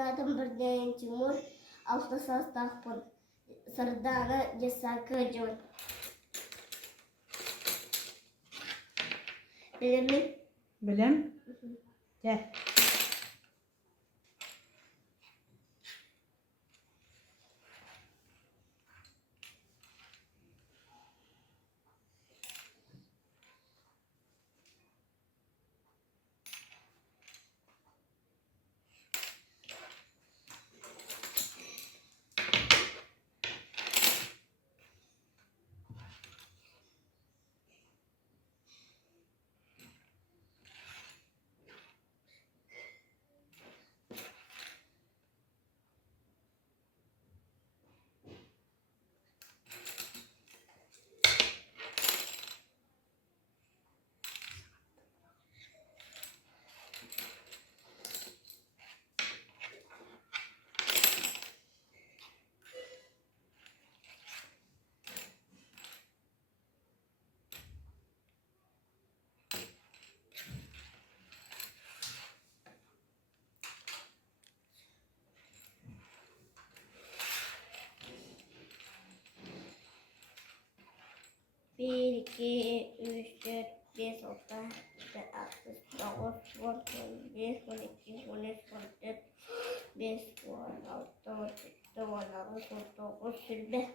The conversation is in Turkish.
Oynadım birden Timur. Altı sastaqpın. Sırdana cesakı cımın. Bilimi? Bilim. Gel. Bir, iki, üç, dört, beş, altı, yedi, sekiz, dokuz, on, bir, 12, 13, 14, 15, 16, 17, 18, 19, 20.